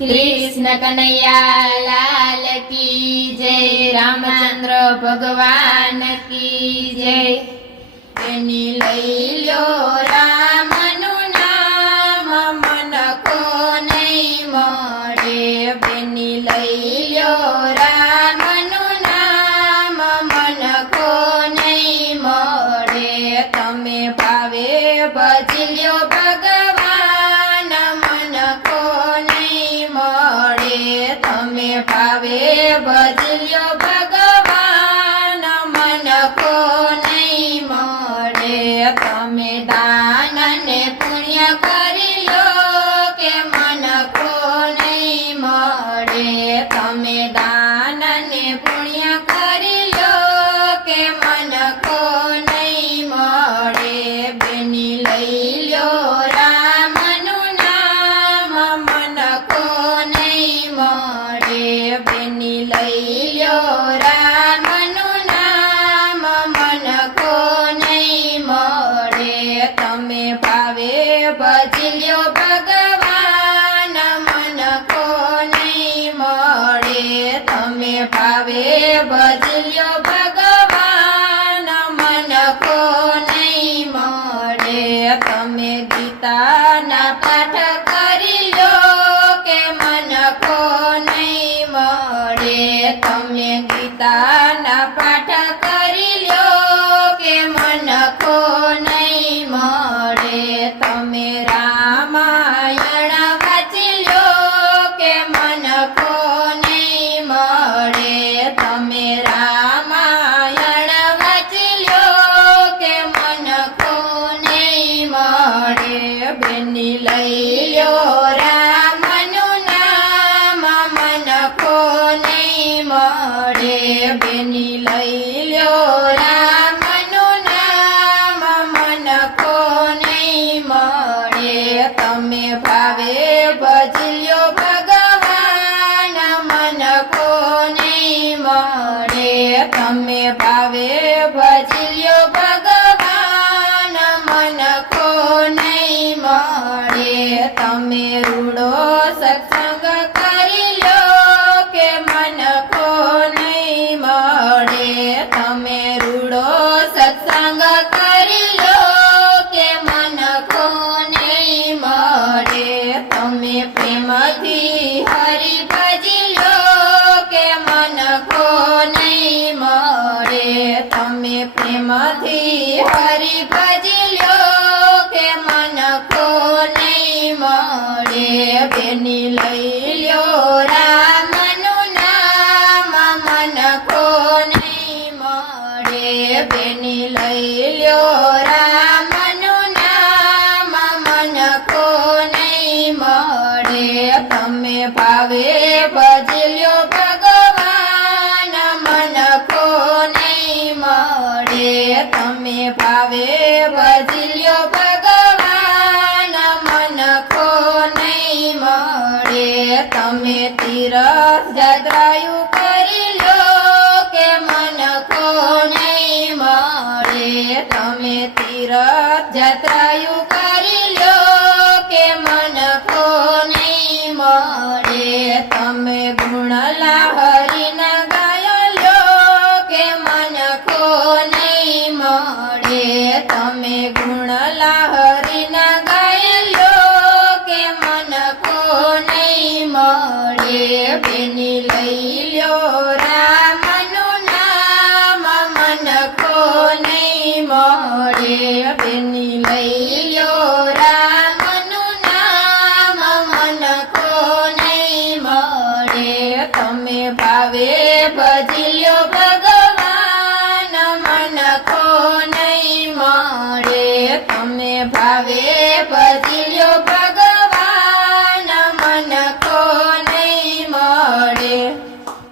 कृष्ण कन्हैया लाल की जय। रामचंद्र भगवान की जय। एनी लई ल्यो रामनु नाम मन को नहीं मळे। बेनी लई ल्यो रामनु नाम मन को नहीं मळे। तमे भावे भजी ल्यो भगवान मन को नहीं मळे। तमे भावे भजी ल्यो भगवान मन को नहीं मळे। तमे दान ने पुण्य करी लो के मन को नहीं मळे। तमे दान ने पुण्य करी लो के मन को नहीं मळे। बेनी लई ल्यो रामनु नाम मन को नहीं मळे। बेनी लई ल्यो रामनु नाम मन को नहीं मळे। तमे भावे भजी ल्यो भगवान मन को नहीं मळे। तमे भावे भजी ल्यो भगवान मन को नहीं मळे। तमे गीता ना पाठ करी लो के मन को नहीं मळे। तमे गीता ना पाठ करी लो के मन को नहीं मळे। तमे रामायण वाची लो के मन को नहीं मळे। तमे रामायण वाची लो के मन को नहीं मळे। बेनी लई ल्यो रामनु नाम मन को नहीं मळे। बेनी लई ल्यो रामनु नाम मन को नहीं मळे। तमे भावे भजी ल्यो भगवान मन को नहीं मळे। तमे भावे भजी ल्यो भगवान मन को नहीं मळे। तमे रूडो सत्संग करी लो के मन को नहीं मळे। तमे रूडो सत्संग करी लो के मन को नहीं मळे। तमे प्रेमथी हरि भजी लो के मन को नहीं मळे। तमे प्रेमथी हरि भजी लो के मन को नहीं मळे। बेनी लई ल्यो रामनु नाम मन को नहीं मळे। बेनी लई ल्यो रामनु नाम मन को नहीं मळे। तमे भावे भजी ल्यो भगवान मन को नहीं मळे। तमे भावे भजी ल्यो भगवान मन को नहीं मळे। तमे तीरथ जत्रायु करी लो के मन को नहीं मळे। तमे तीरथ जत्रायु करी लो के मन को नहीं मळे। तमे गुणला हरिन गायो लो के मन को नहीं मळे। तमे गुणला हरिन गायो लो के मन को नहीं मळे। बेनी लई ल्यो रामनु नाम मन को नहीं मळे। बेनी लई ल्यो रामनु नाम मन को नहीं मळे। तमे भावे भजी ल्यो